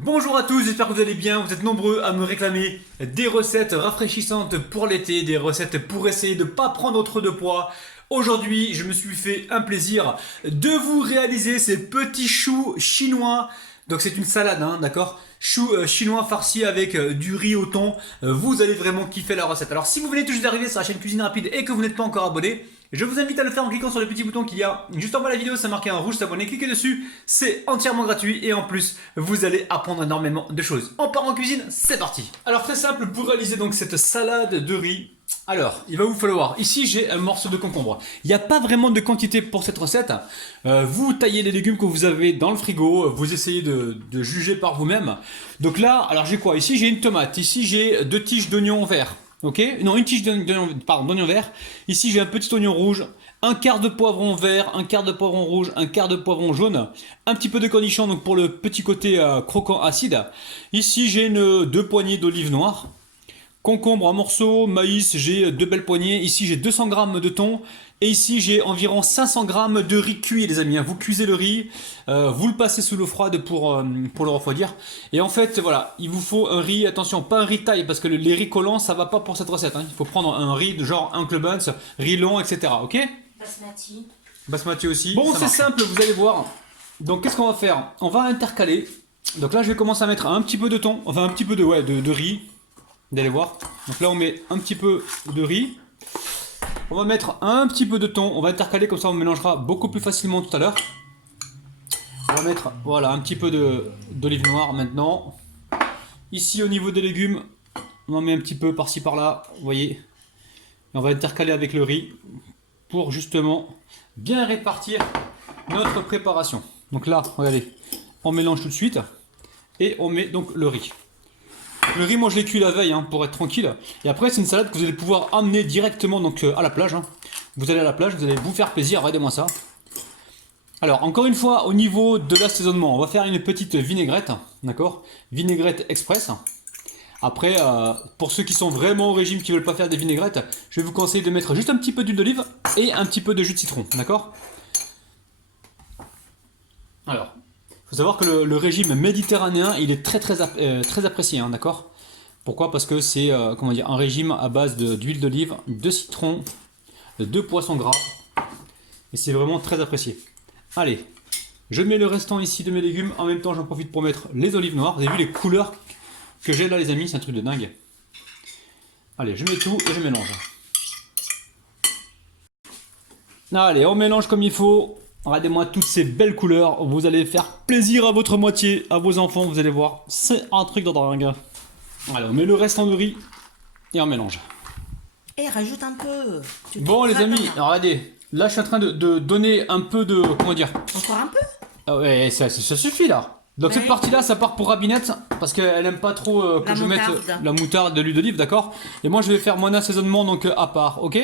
Bonjour à tous, j'espère que vous allez bien. Vous êtes nombreux à me réclamer des recettes rafraîchissantes pour l'été, des recettes pour essayer de ne pas prendre trop de poids. Aujourd'hui, je me suis fait un plaisir de vous réaliser ces petits choux chinois. Donc c'est une salade, hein, d'accord? Choux chinois farcis avec du riz au thon. Vous allez vraiment kiffer la recette. Alors si vous venez tout juste d'arriver sur la chaîne Cuisine Rapide et que vous n'êtes pas encore abonné, je vous invite à le faire en cliquant sur le petit bouton qu'il y a juste en bas de la vidéo, ça marqué en rouge s'abonner, cliquez dessus, c'est entièrement gratuit et en plus vous allez apprendre énormément de choses. On part en cuisine, c'est parti. Alors très simple pour réaliser donc cette salade de riz. Alors, il va vous falloir, ici j'ai un morceau de concombre. Il n'y a pas vraiment de quantité pour cette recette. Vous taillez les légumes que vous avez dans le frigo, vous essayez de juger par vous-même. Donc là, alors j'ai quoi? Ici j'ai une tomate, ici j'ai 2 tiges d'oignon vert. Ok? Non, une tige d'oignon vert. Ici j'ai un petit oignon rouge, un quart de poivron vert, un quart de poivron rouge, un quart de poivron jaune, un petit peu de cornichon donc pour le petit côté croquant acide. Ici j'ai 2 poignées d'olives noires. Concombre en morceaux, maïs, j'ai 2 belles poignées. Ici, j'ai 200 grammes de thon. Et ici, j'ai environ 500 grammes de riz cuit, les amis. Vous cuisez le riz, vous le passez sous l'eau froide pour le refroidir. Et en fait, voilà, il vous faut un riz, attention, pas un riz taille, parce que les riz collants, ça va pas pour cette recette. Hein. Il faut prendre un riz de genre Uncle Buns, riz long, etc. Ok? Basmati. Basmati aussi. Bon, c'est simple, vous allez voir. Donc, qu'est-ce qu'on va faire? On va intercaler. Donc là, je vais commencer à mettre un petit peu de thon, enfin un petit peu de riz. Vous allez voir. Donc là, on met un petit peu de riz. On va mettre un petit peu de thon. On va intercaler comme ça, on mélangera beaucoup plus facilement tout à l'heure. On va mettre, voilà, un petit peu d'olive noire maintenant. Ici, au niveau des légumes, on en met un petit peu par-ci par-là. Vous voyez. Et on va intercaler avec le riz pour justement bien répartir notre préparation. Donc là, regardez, on mélange tout de suite et on met donc le riz. Le riz, moi je l'ai cuit la veille hein, pour être tranquille. Et après, c'est une salade que vous allez pouvoir amener directement donc, à la plage. Hein. Vous allez à la plage, vous allez vous faire plaisir, regardez-moi ça. Alors, encore une fois, au niveau de l'assaisonnement, on va faire une petite vinaigrette, d'accord? Vinaigrette express. Après, pour ceux qui sont vraiment au régime, qui ne veulent pas faire des vinaigrettes, je vais vous conseiller de mettre juste un petit peu d'huile d'olive et un petit peu de jus de citron, d'accord? Alors, il faut savoir que le régime méditerranéen, il est très apprécié, hein, d'accord? Pourquoi? Parce que c'est comment dire, un régime à base d'huile d'olive, de citron, de poissons gras. Et c'est vraiment très apprécié. Allez, je mets le restant ici de mes légumes. En même temps, j'en profite pour mettre les olives noires. Vous avez vu les couleurs que j'ai là, les amis? C'est un truc de dingue. Allez, je mets tout et je mélange. Allez, on mélange comme il faut. Regardez-moi toutes ces belles couleurs. Vous allez faire plaisir à votre moitié, à vos enfants. Vous allez voir, c'est un truc de dingue. Allez, on met le restant de riz et on mélange. Et rajoute un peu. Bon les amis, alors regardez, là je suis en train de donner un peu de, comment dire? Encore un peu. Ah ouais, ça suffit là. Donc Ouais. cette partie là, ça part pour Rabinette, parce qu'elle aime pas trop que La je mette moutarde. la moutarde de l'huile d'olive, d'accord? Et moi je vais faire mon assaisonnement donc à part, ok?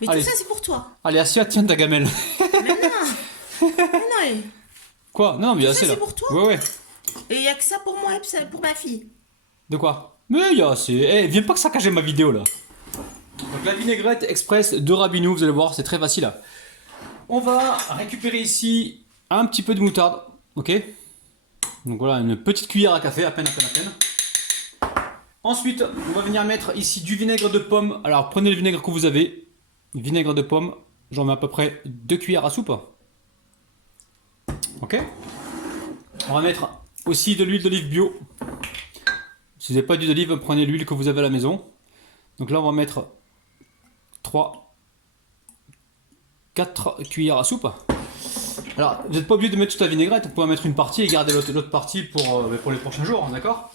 Mais Allez. tout ça, c'est pour toi. Allez, assieds, tiens ta gamelle. Mais non. Mais non. Quoi? Non mais il y a Ça, assez là. c'est pour toi. Ouais ouais. Et il n'y a que ça pour moi et pour ma fille. De quoi? Mais il y a assez. Eh, viens pas que ça cache ma vidéo là. Donc la vinaigrette express de Rabinou, vous allez voir, c'est très facile. On va récupérer ici un petit peu de moutarde, ok? Donc voilà, une petite cuillère à café, à peine. Ensuite, on va venir mettre ici du vinaigre de pomme. Alors prenez le vinaigre que vous avez. Vinaigre de pomme, j'en mets à peu près 2 cuillères à soupe. Ok? On va mettre aussi de l'huile d'olive bio. Si vous n'avez pas d'huile d'olive, prenez l'huile que vous avez à la maison. Donc là, on va mettre 4 cuillères à soupe. Alors, vous n'êtes pas obligé de mettre toute la vinaigrette, vous pouvez en mettre une partie et garder l'autre partie pour les prochains jours, d'accord?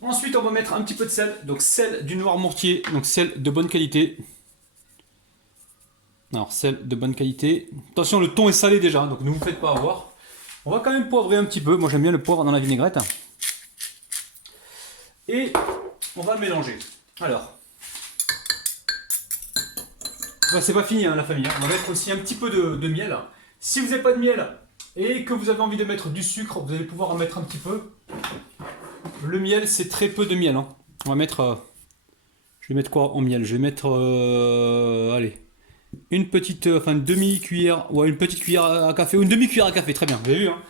Ensuite, on va mettre un petit peu de sel, donc sel du Noir Mortier, donc sel de bonne qualité. Alors, sel de bonne qualité. Attention, le thon est salé déjà, donc ne vous faites pas avoir. On va quand même poivrer un petit peu, moi j'aime bien le poivre dans la vinaigrette. Et on va mélanger. Alors, c'est pas fini hein, la famille, on va mettre aussi un petit peu de miel. Si vous n'avez pas de miel et que vous avez envie de mettre du sucre, vous allez pouvoir en mettre un petit peu. Le miel, c'est très peu de miel. Hein. On va mettre... je vais mettre quoi en miel? Je vais mettre... allez. Une petite... enfin une demi-cuillère... ouais, une petite cuillère à café. Ou une demi-cuillère à café, très bien. Vous avez vu, hein?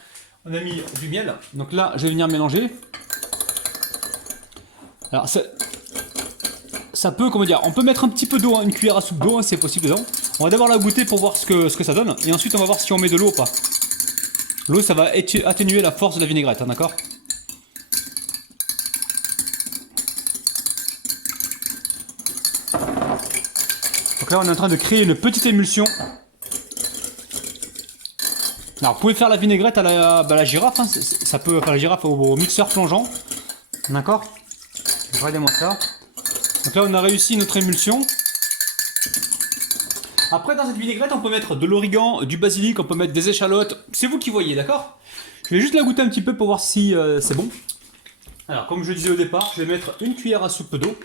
On a mis du miel. Donc là, je vais venir mélanger. Alors, ça peut, comment dire, on peut mettre un petit peu d'eau, hein, une cuillère à soupe d'eau, hein, c'est possible dedans. On va d'abord la goûter pour voir ce que ça donne. Et ensuite, on va voir si on met de l'eau ou pas. L'eau, ça va atténuer la force de la vinaigrette, hein, d'accord? Donc là, on est en train de créer une petite émulsion. Alors, vous pouvez faire la vinaigrette à la girafe, hein, ça peut faire la girafe au mixeur plongeant. D'accord? Regardez-moi ça. Donc là, on a réussi notre émulsion. Après, dans cette vinaigrette, on peut mettre de l'origan, du basilic, on peut mettre des échalotes. C'est vous qui voyez, d'accord? Je vais juste la goûter un petit peu pour voir si c'est bon. Alors, comme je disais au départ, je vais mettre une cuillère à soupe d'eau.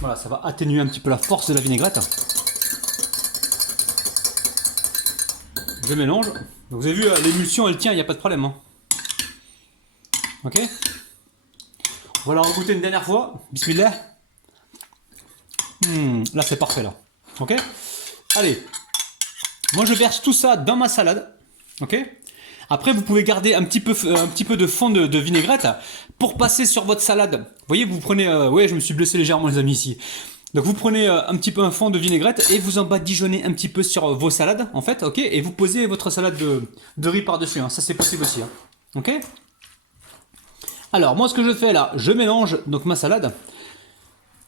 Voilà, ça va atténuer un petit peu la force de la vinaigrette. Je mélange. Donc, vous avez vu, l'émulsion, elle tient, il n'y a pas de problème. Hein. Ok? On va la regoûter une dernière fois. Bismillah. Là, c'est parfait, là. Ok? Allez. Moi, je verse tout ça dans ma salade. Ok? Après, vous pouvez garder un petit peu de fond de vinaigrette pour passer sur votre salade. Vous voyez, vous prenez... ouais, je me suis blessé légèrement, les amis, ici. Donc, vous prenez un petit peu un fond de vinaigrette et vous en badigeonnez un petit peu sur vos salades, en fait. Ok? Et vous posez votre salade de riz par-dessus. Hein. Ça, c'est possible aussi. Hein. Ok? Alors, moi, ce que je fais là, je mélange donc ma salade.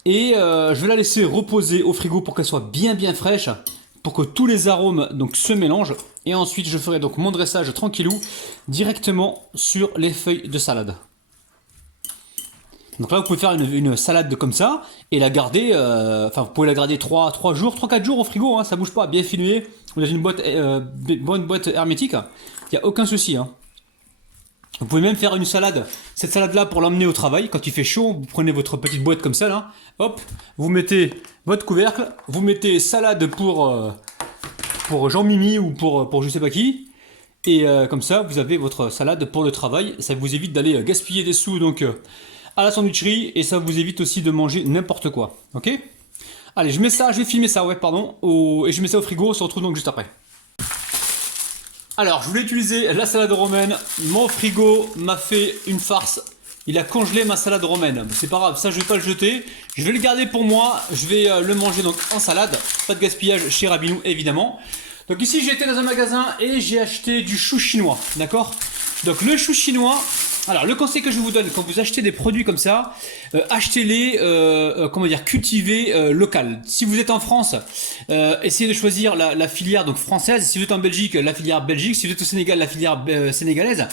Et je vais la laisser reposer au frigo pour qu'elle soit bien fraîche, pour que tous les arômes donc se mélangent. Et ensuite, je ferai donc mon dressage tranquillou directement sur les feuilles de salade. Donc là, vous pouvez faire une salade comme ça et la garder. Enfin, vous pouvez la garder 3-4 jours au frigo. Hein, ça bouge pas, bien filmé. Dans une bonne boîte hermétique. Il n'y a aucun souci. Hein. Vous pouvez même faire une salade, cette salade-là pour l'emmener au travail, quand il fait chaud, vous prenez votre petite boîte comme ça, là, hop, vous mettez votre couvercle, vous mettez salade pour Jean-Mimi ou pour je sais pas qui, et comme ça, vous avez votre salade pour le travail, ça vous évite d'aller gaspiller des sous donc à la sandwicherie, et ça vous évite aussi de manger n'importe quoi, ok? Allez, je vais filmer ça, ouais, pardon, et je mets ça au frigo, on se retrouve donc juste après. Alors, je voulais utiliser la salade romaine. Mon frigo m'a fait une farce. Il a congelé ma salade romaine. C'est pas grave, ça je vais pas le jeter. Je vais le garder pour moi. Je vais le manger donc en salade. Pas de gaspillage chez Rabinou, évidemment. Donc ici, j'ai été dans un magasin et j'ai acheté du chou chinois. D'accord? Donc le chou chinois... Alors, le conseil que je vous donne, quand vous achetez des produits comme ça, achetez-les, comment dire, cultivés local. Si vous êtes en France, essayez de choisir la filière donc française. Si vous êtes en Belgique, la filière belgique. Si vous êtes au Sénégal, la filière sénégalaise.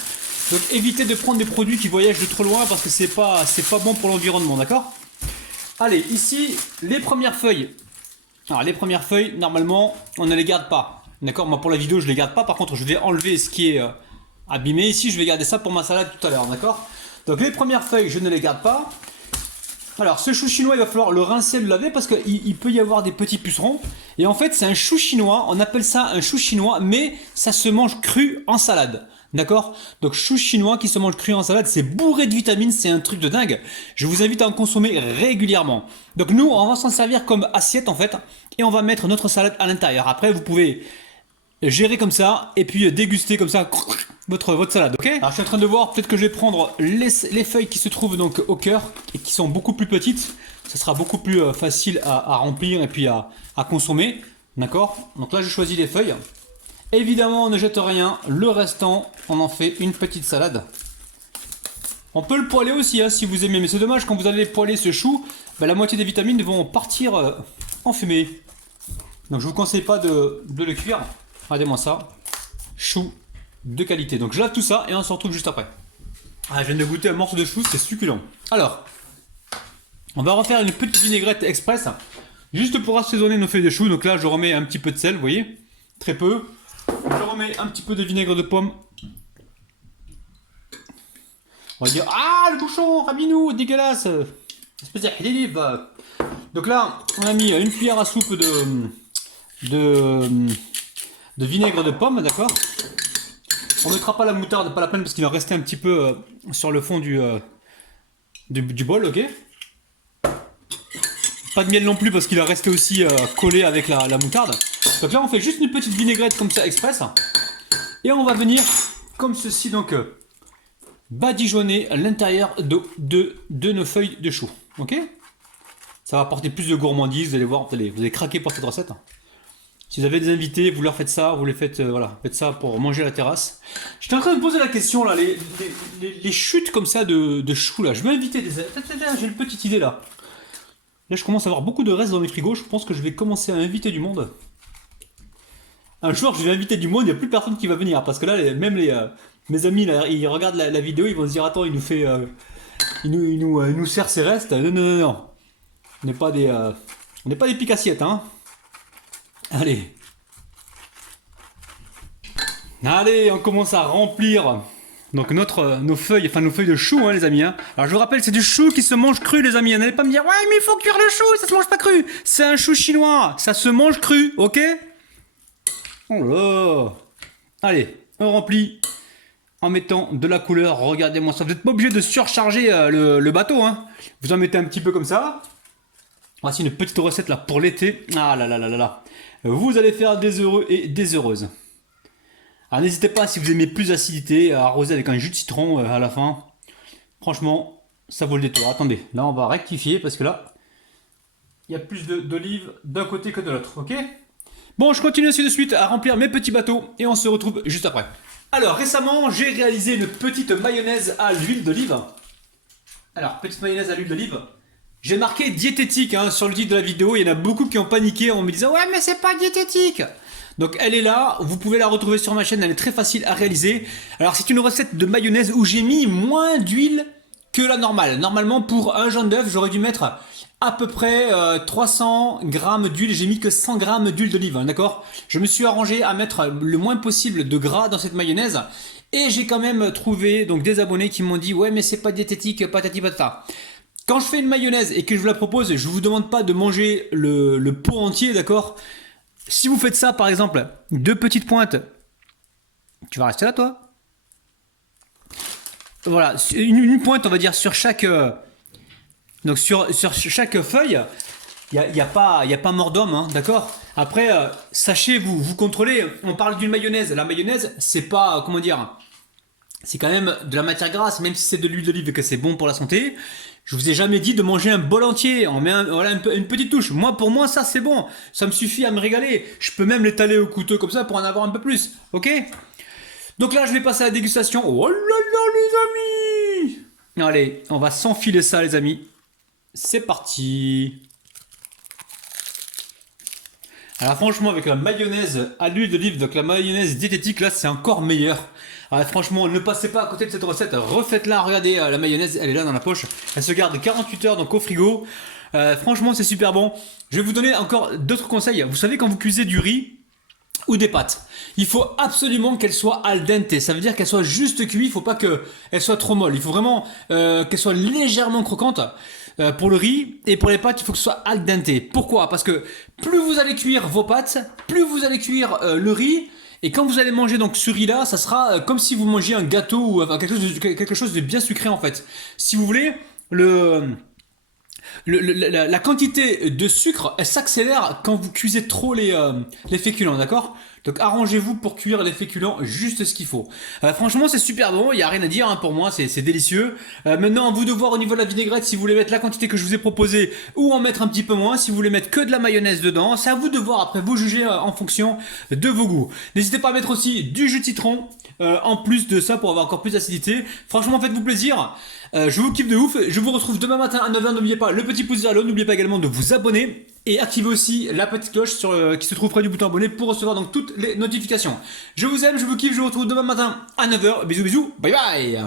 Donc, évitez de prendre des produits qui voyagent de trop loin parce que c'est pas bon pour l'environnement, d'accord? Allez, ici, les premières feuilles. Alors, les premières feuilles, normalement, on ne les garde pas. D'accord? Moi, pour la vidéo, je les garde pas. Par contre, je vais enlever ce qui est... abîmé. Ici, je vais garder ça pour ma salade tout à l'heure, d'accord? Donc les premières feuilles, je ne les garde pas. Alors ce chou chinois, il va falloir le rincer, le laver parce qu'il peut y avoir des petits pucerons. Et en fait, c'est un chou chinois, on appelle ça un chou chinois, mais ça se mange cru en salade. D'accord? Donc chou chinois qui se mange cru en salade, c'est bourré de vitamines, c'est un truc de dingue. Je vous invite à en consommer régulièrement. Donc nous, on va s'en servir comme assiette en fait, et on va mettre notre salade à l'intérieur. Après, vous pouvez gérer comme ça, et puis déguster comme ça votre salade, ok? Alors je suis en train de voir, peut-être que je vais prendre les feuilles qui se trouvent donc au cœur, et qui sont beaucoup plus petites. Ça sera beaucoup plus facile à remplir et puis à consommer, d'accord? Donc là je choisis les feuilles. Évidemment on ne jette rien, le restant on en fait une petite salade. On peut le poêler aussi hein, si vous aimez, mais c'est dommage quand vous allez poêler ce chou, bah, la moitié des vitamines vont partir en fumée. Donc je vous conseille pas de le cuire. Regardez-moi ça, chou de qualité. Donc je lave tout ça et on se retrouve juste après. Ah, je viens de goûter un morceau de chou, c'est succulent. Alors, on va refaire une petite vinaigrette express, juste pour assaisonner nos feuilles de chou. Donc là, je remets un petit peu de sel, vous voyez, très peu. Je remets un petit peu de vinaigre de pomme. On va dire, ah le bouchon, Rabinou, dégueulasse, espèce de... Donc là, on a mis une cuillère à soupe de vinaigre de pomme, d'accord? On ne mettra pas la moutarde, pas la peine parce qu'il va rester un petit peu sur le fond du bol, ok? Pas de miel non plus parce qu'il va rester aussi collé avec la moutarde. Donc là, on fait juste une petite vinaigrette comme ça, express. Et on va venir, comme ceci, donc, badigeonner l'intérieur de nos feuilles de chou. Ok? Ça va apporter plus de gourmandise, vous allez voir, vous allez craquer pour cette recette. Si vous avez des invités, vous leur faites ça, vous les faites, voilà, faites ça pour manger à la terrasse. J'étais en train de me poser la question, là, les chutes comme ça de choux, là. Je vais inviter des... J'ai une petite idée, là. Là, je commence à avoir beaucoup de restes dans mes frigos. Je pense que je vais commencer à inviter du monde. Un jour, je vais inviter du monde, il n'y a plus personne qui va venir. Parce que là, même mes amis, là, ils regardent la vidéo, ils vont se dire, attends, il nous fait... il nous sert ses restes. Non, non, non, non. On n'est pas des pique-assiettes, hein. Allez. Allez, on commence à remplir donc nos feuilles de chou, hein, les amis. Hein. Alors je vous rappelle, c'est du chou qui se mange cru, les amis. N'allez pas me dire, ouais, mais il faut cuire le chou, ça se mange pas cru. C'est un chou chinois, ça se mange cru, ok? Oh là. Allez, on remplit en mettant de la couleur. Regardez-moi ça. Vous n'êtes pas obligé de surcharger le bateau, hein. Vous en mettez un petit peu comme ça. Voici une petite recette là pour l'été. Ah là là là là là. Vous allez faire des heureux et des heureuses. Alors n'hésitez pas, si vous aimez plus d'acidité, à arroser avec un jus de citron à la fin. Franchement, ça vaut le détour. Attendez, là on va rectifier parce que là, il y a plus d'olives d'un côté que de l'autre, ok? Bon, je continue ainsi de suite à remplir mes petits bateaux et on se retrouve juste après. Alors récemment, j'ai réalisé une petite mayonnaise à l'huile d'olive. Alors, petite mayonnaise à l'huile d'olive. J'ai marqué diététique hein, sur le titre de la vidéo, il y en a beaucoup qui ont paniqué en me disant « Ouais mais c'est pas diététique !» Donc elle est là, vous pouvez la retrouver sur ma chaîne, elle est très facile à réaliser. Alors c'est une recette de mayonnaise où j'ai mis moins d'huile que la normale. Normalement pour un jaune d'œuf, j'aurais dû mettre à peu près 300 grammes d'huile, j'ai mis que 100 grammes d'huile d'olive, hein, d'accord? Je me suis arrangé à mettre le moins possible de gras dans cette mayonnaise. Et j'ai quand même trouvé donc, des abonnés qui m'ont dit « Ouais mais c'est pas diététique, patati patata ». Quand je fais une mayonnaise et que je vous la propose, je vous demande pas de manger le pot entier, d'accord? Si vous faites ça, par exemple, 2 petites pointes, tu vas rester là, toi? Voilà, une pointe, on va dire, sur chaque, donc sur chaque feuille, il y a pas mort d'homme, hein, d'accord? Après, sachez, vous contrôlez, on parle d'une mayonnaise. La mayonnaise, c'est pas, comment dire, c'est quand même de la matière grasse, même si c'est de l'huile d'olive et que c'est bon pour la santé. Je vous ai jamais dit de manger un bol entier, on met voilà, une petite touche. Moi, pour moi, ça c'est bon, ça me suffit à me régaler. Je peux même l'étaler au couteau comme ça pour en avoir un peu plus, ok? Donc là, je vais passer à la dégustation. Oh là là, les amis! Allez, on va s'enfiler ça, les amis. C'est parti! Alors franchement, avec la mayonnaise à l'huile d'olive, donc la mayonnaise diététique, là, c'est encore meilleur. Alors, franchement, ne passez pas à côté de cette recette, refaites-la, regardez, la mayonnaise, elle est là dans la poche. Elle se garde 48 heures donc au frigo. Franchement, c'est super bon. Je vais vous donner encore d'autres conseils. Vous savez, quand vous cuisez du riz ou des pâtes, il faut absolument qu'elle soit al dente. Ça veut dire qu'elle soit juste cuite, il ne faut pas qu'elle soit trop molle. Il faut vraiment qu'elle soit légèrement croquante. Pour le riz et pour les pâtes, il faut que ce soit al dente. Pourquoi? Parce que plus vous allez cuire vos pâtes, plus vous allez cuire le riz. Et quand vous allez manger donc ce riz là, ça sera comme si vous mangiez un gâteau ou quelque chose de bien sucré en fait. Si vous voulez, la quantité de sucre, elle s'accélère quand vous cuisez trop les féculents, d'accord? Donc arrangez-vous pour cuire les féculents juste ce qu'il faut. Franchement c'est super bon, il n'y a rien à dire hein, pour moi, c'est délicieux. Maintenant à vous de voir au niveau de la vinaigrette si vous voulez mettre la quantité que je vous ai proposée ou en mettre un petit peu moins, si vous voulez mettre que de la mayonnaise dedans, c'est à vous de voir, après vous jugez en fonction de vos goûts. N'hésitez pas à mettre aussi du jus de citron en plus de ça pour avoir encore plus d'acidité. Franchement faites-vous plaisir. Je vous kiffe de ouf, je vous retrouve demain matin à 9h, n'oubliez pas le petit pouce vers le haut, n'oubliez pas également de vous abonner et activez aussi la petite cloche qui se trouve près du bouton abonné pour recevoir donc toutes les notifications. Je vous aime, je vous kiffe, je vous retrouve demain matin à 9h, bisous bisous, bye bye.